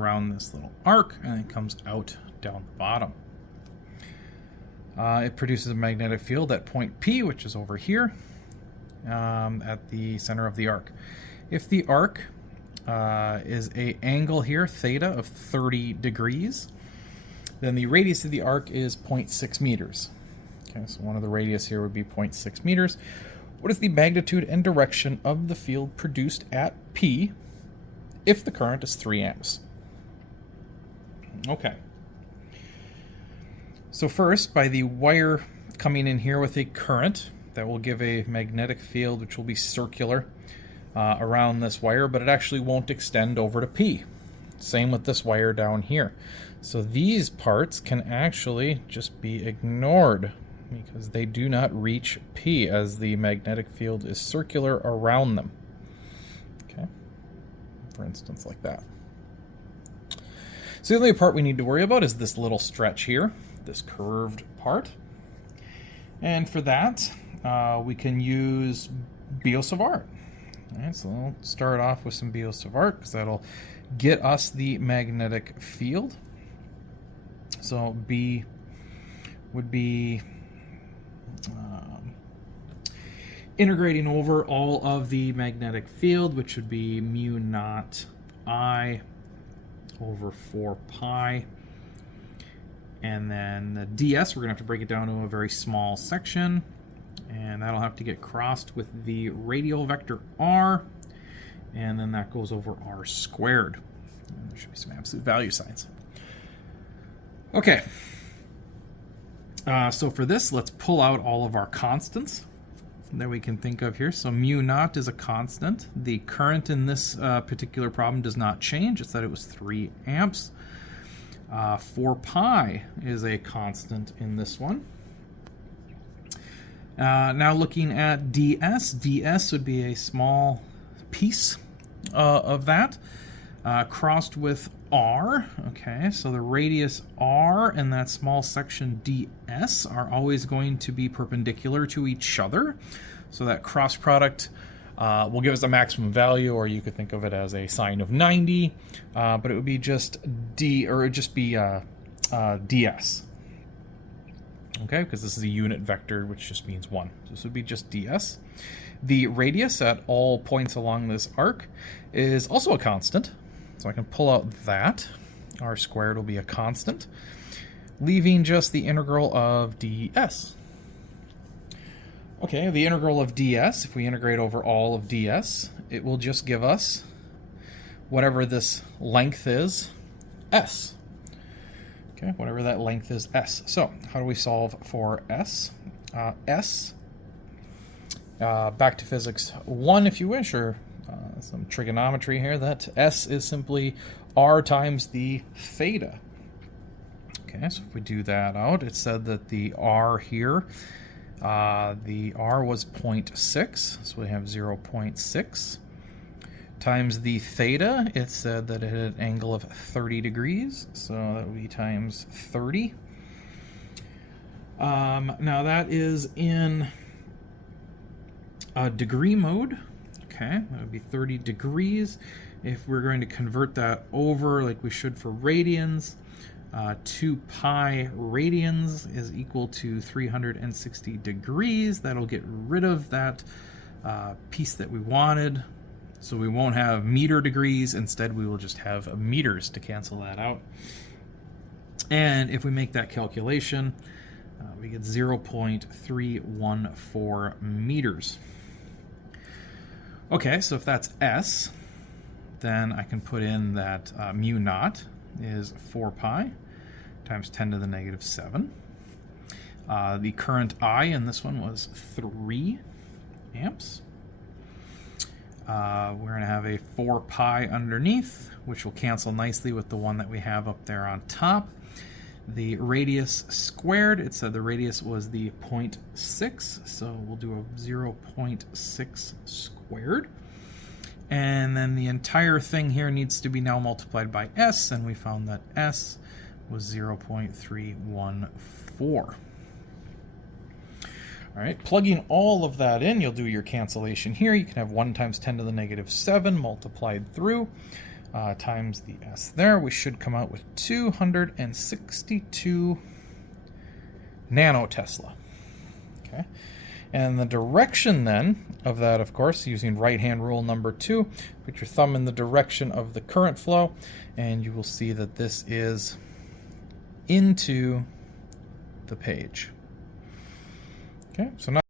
around this little arc, and it comes out down the bottom. It produces a magnetic field at point P, which is over here at the center of the arc. If the arc is an angle here, theta, of 30 degrees, then the radius of the arc is 0.6 meters. Okay, so one of the radius here would be 0.6 meters. What is the magnitude and direction of the field produced at P if the current is 3 amps? Okay. So first, by the wire coming in here with a current, that will give a magnetic field which will be circular around this wire, but it actually won't extend over to P. Same with this wire down here. So these parts can actually just be ignored because they do not reach P as the magnetic field is circular around them. Okay, for instance, like that. So the only part we need to worry about is this little stretch here, this curved part. And for that, we can use Biot-Savart. All right, so we'll start off with some Biot-Savart because that'll get us the magnetic field. So B would be integrating over all of the magnetic field, which would be mu naught I over 4 pi. And then the ds, we're going to have to break it down to a very small section. And that'll have to get crossed with the radial vector r. And then that goes over r squared. And there should be some absolute value signs. Okay. So for this, let's pull out all of our constants that we can think of here. So mu naught is a constant. The current in this particular problem does not change. It said it was 3 amps. 4 pi is a constant in this one. Now looking at ds, ds would be a small piece of that crossed with r. Okay, so the radius r and that small section ds are always going to be perpendicular to each other. So that cross product will give us a maximum value, or you could think of it as a sine of 90, but it would be just d, or it would just be ds. Okay, because this is a unit vector, which just means 1. So this would be just ds. The radius at all points along this arc is also a constant. So I can pull out that. R squared will be a constant, leaving just the integral of ds. Okay, the integral of ds, if we integrate over all of ds, it will just give us whatever this length is, s. Okay, whatever that length is, s. So, how do we solve for s? Back to physics 1 if you wish, or some trigonometry here, that s is simply r times the theta. Okay, so if we do that out, it said that the r here, the r was 0.6, so we have 0.6. Times the theta, it said that it had an angle of 30 degrees, so that would be times 30. Now that is in degree mode. Okay, that would be 30 degrees. If we're going to convert that over like we should for radians, 2 pi radians is equal to 360 degrees. That'll get rid of that piece that we wanted. So we won't have meter degrees. Instead, we will just have meters to cancel that out. And if we make that calculation, we get 0.314 meters. Okay, so if that's S, then I can put in that mu naught is 4 pi times 10 to the negative 7. The current I in this one was 3 amps. We're going to have a 4 pi underneath, which will cancel nicely with the one that we have up there on top. The radius squared, it said the radius was the 0.6, so we'll do a 0.6 squared. And then the entire thing here needs to be now multiplied by S, and we found that S was 0.314. All right, plugging all of that in, you'll do your cancellation here. You can have 1 times 10 to the negative 7 multiplied through. times the S there, we should come out with 262 nanotesla. Okay, and the direction then of that, of course, using right-hand rule number 2, put your thumb in the direction of the current flow, and you will see that this is into the page. Okay, so now